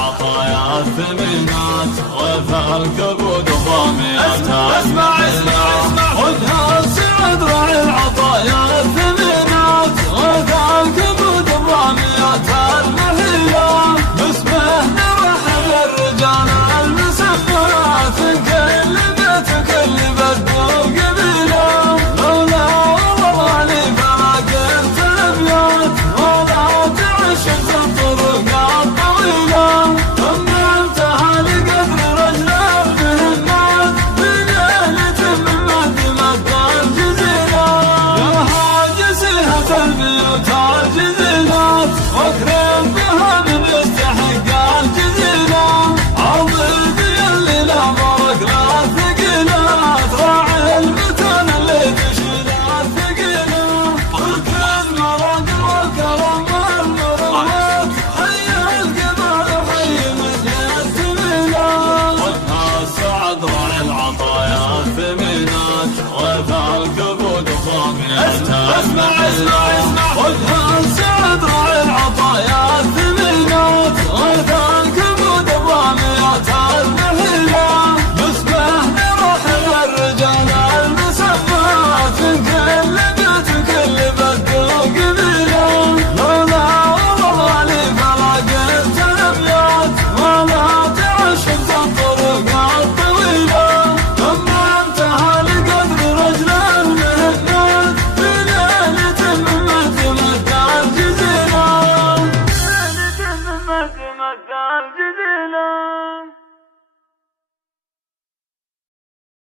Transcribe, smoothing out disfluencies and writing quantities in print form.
العطايا الثمينات غيث الكبود ضاميات. اسمع خذها سعد راعي العطايا الثمينات غيث الكبود ضاميات المحيات. باسمه نرحب الرجال المسمات من كل بيت وكل بلد وقبيله. لولا والله لي فما كنت ابيات ولا تعشق الطرقات طويله. اما انتهى لقدر رجله مهمات بليله من مقدمه الجزيره. يا هاجسيها البيوت الجزيلات واكرم بها من يستحق الجزيله. عظيم اللي لا برك لا ثقيلات راعي المتن اللي تشيل الثقيله. الكل مراقل والكرم والمروات حي القمر حي من الثمينات. خذها سعد راعي العطايا الثمينات غيث الكبود ضاميات. اسمع خذها سعد راعي العطايا الثمينات غيث الكبود ضاميات المحيله. باسمه نرحب الرجال المسمات من كل بيت وكل بلد وقبيله. لولا والله لي فلا قلت الابيات ولا تعشق الطرقات طويله. اما انتهى لقدر رجله مهمات بليله من مقدمه الجزيره. الجزيلة